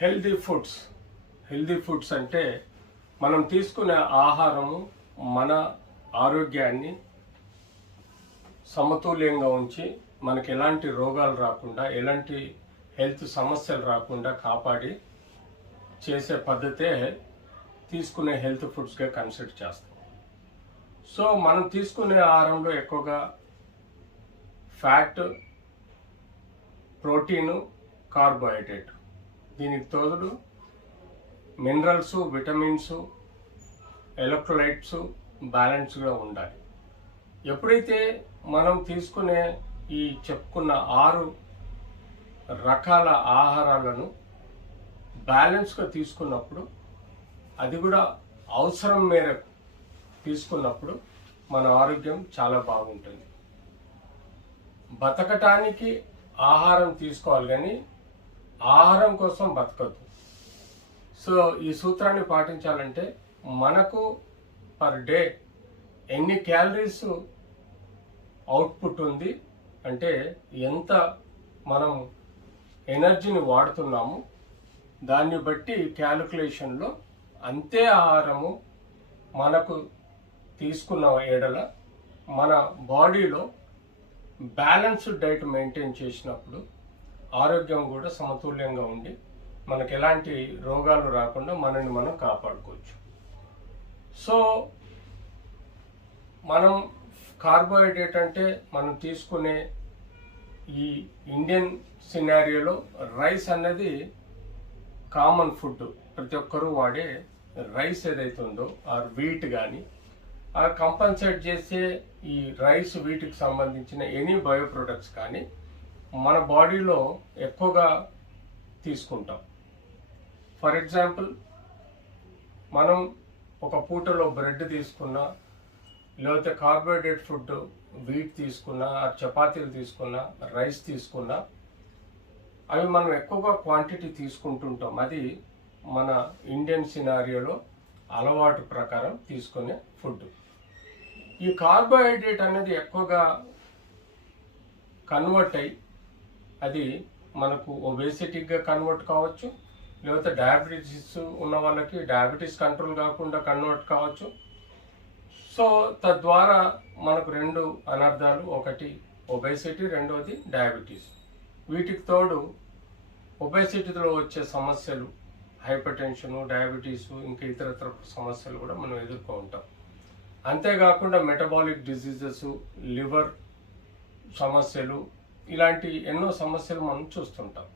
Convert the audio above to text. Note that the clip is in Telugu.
హెల్దీ ఫుడ్స్ అంటే మనం తీసుకునే ఆహారము మన ఆరోగ్యాన్ని సమతుల్యంగా ఉంచి మనకి ఎలాంటి రోగాలు రాకుండా ఎలాంటి హెల్త్ సమస్యలు రాకుండా కాపాడి చేసే పద్ధతే తీసుకునే హెల్త్ ఫుడ్స్గా కన్సిడర్ చేస్తాం. సో మనం తీసుకునే ఆహారంలో ఎక్కువగా ఫ్యాట్, ప్రోటీను, కార్బోహైడ్రేట్, దీనికి తోడు మినరల్స్, విటమిన్స్, ఎలక్ట్రోలైట్స్ బ్యాలెన్స్గా ఉండాలి. ఎప్పుడైతే మనం తీసుకునే ఈ చెప్పుకున్న 6 రకాల ఆహారాలను బ్యాలెన్స్గా తీసుకున్నప్పుడు, అది కూడా అవసరం మేరకు తీసుకున్నప్పుడు మన ఆరోగ్యం చాలా బాగుంటుంది. బతకటానికి ఆహారం తీసుకోవాలి కానీ ఆహారం కోసం బతకద్దు. సో ఈ సూత్రాన్ని పాటించాలంటే మనకు పర్ డే ఎన్ని క్యాలరీస్ అవుట్పుట్ ఉంది అంటే ఎంత మనం ఎనర్జీని వాడుతున్నాము దాన్ని బట్టి క్యాలిక్యులేషన్లో అంతే ఆహారము మనకు తీసుకున్న ఎడల మన బాడీలో బ్యాలెన్స్డ్ డైట్ మెయింటైన్ చేసినప్పుడు ఆరోగ్యం కూడా సమతుల్యంగా ఉండి మనకు ఎలాంటి రోగాలు రాకుండా మనల్ని మనం కాపాడుకోవచ్చు. సో మనం కార్బోహైడ్రేట్ అంటే మనం తీసుకునే ఈ ఇండియన్ సినారియోలో రైస్ అన్నది కామన్ ఫుడ్, ప్రతి ఒక్కరూ వాడే రైస్ ఏదైతే ఉందో ఆ వీట్ కానీ ఆ కంపన్సేట్ చేసే ఈ రైస్, వీటికి సంబంధించిన ఎనీ బయో ప్రొడక్ట్స్ కానీ మన బాడీలో ఎక్కువగా తీసుకుంటాం. ఫర్ ఎగ్జాంపుల్, మనం ఒక పూటలో బ్రెడ్ తీసుకున్నా, లేకపోతే కార్బోహైడ్రేట్ ఫుడ్ వీట్ తీసుకున్నా, చపాతీలు తీసుకున్నా, రైస్ తీసుకున్నా, అవి మనం ఎక్కువగా క్వాంటిటీ తీసుకుంటుంటాం. అది మన ఇండియన్ సినారియోలో అలవాటు ప్రకారం తీసుకునే ఫుడ్. ఈ కార్బోహైడ్రేట్ అనేది ఎక్కువగా కన్వర్ట్ అయ్యి అది మనకు ఒబేసిటీగా కన్వర్ట్ కావచ్చు, లేకపోతే డయాబెటీస్ ఉన్న వాళ్ళకి డయాబెటీస్ కంట్రోల్ కాకుండా కన్వర్ట్ కావచ్చు. సో తద్వారా మనకు 2 అనర్థాలు, ఒకటి ఒబేసిటీ, రెండవది డయాబెటీస్. వీటికి తోడు ఒబేసిటీలో వచ్చే సమస్యలు, హైపర్ టెన్షన్, డయాబెటీస్, ఇంకా ఇతరత్ర సమస్యలు కూడా మనం ఎదుర్కొంటాం. అంతేకాకుండా మెటబాలిక్ డిసీజెస్, లివర్ సమస్యలు, ఇలాంటి ఎన్నో సమస్యలు మనం చూస్తుంటాం.